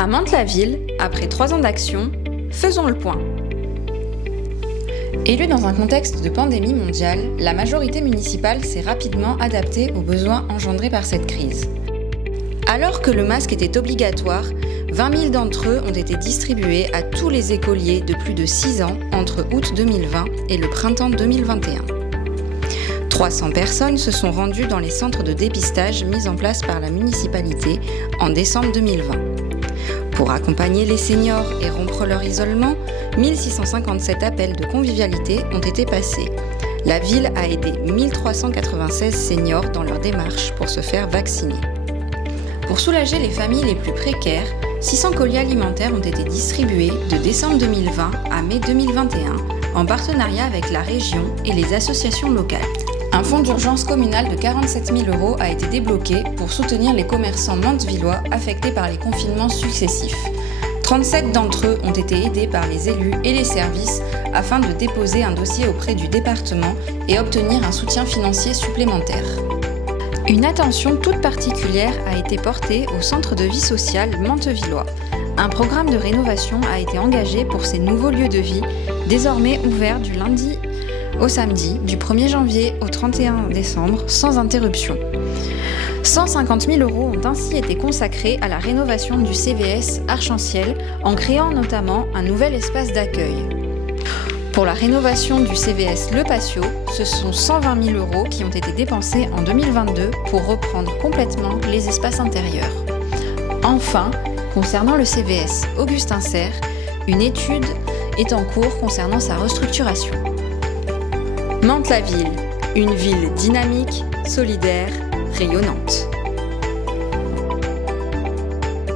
À Mantes-la-Ville, après 3 ans d'action, faisons le point. Élue dans un contexte de pandémie mondiale, la majorité municipale s'est rapidement adaptée aux besoins engendrés par cette crise. Alors que le masque était obligatoire, 20 000 d'entre eux ont été distribués à tous les écoliers de plus de 6 ans entre août 2020 et le printemps 2021. 300 personnes se sont rendues dans les centres de dépistage mis en place par la municipalité en décembre 2020. Pour accompagner les seniors et rompre leur isolement, 1657 appels de convivialité ont été passés. La ville a aidé 1396 seniors dans leur démarche pour se faire vacciner. Pour soulager les familles les plus précaires, 600 colis alimentaires ont été distribués de décembre 2020 à mai 2021 en partenariat avec la région et les associations locales. Un fonds d'urgence communal de 47 000 € a été débloqué pour soutenir les commerçants mantevillois affectés par les confinements successifs. 37 d'entre eux ont été aidés par les élus et les services afin de déposer un dossier auprès du département et obtenir un soutien financier supplémentaire. Une attention toute particulière a été portée au centre de vie sociale mantevillois. Un programme de rénovation a été engagé pour ces nouveaux lieux de vie, désormais ouverts du lundi au samedi, du 1er janvier au 31 décembre, sans interruption. 150 000 € ont ainsi été consacrés à la rénovation du CVS Arc-en-Ciel, en créant notamment un nouvel espace d'accueil. Pour la rénovation du CVS Le Patio, ce sont 120 000 € qui ont été dépensés en 2022 pour reprendre complètement les espaces intérieurs. Enfin, concernant le CVS Augustin Serre, une étude est en cours concernant sa restructuration. Mantes-la-Ville, une ville dynamique, solidaire, rayonnante.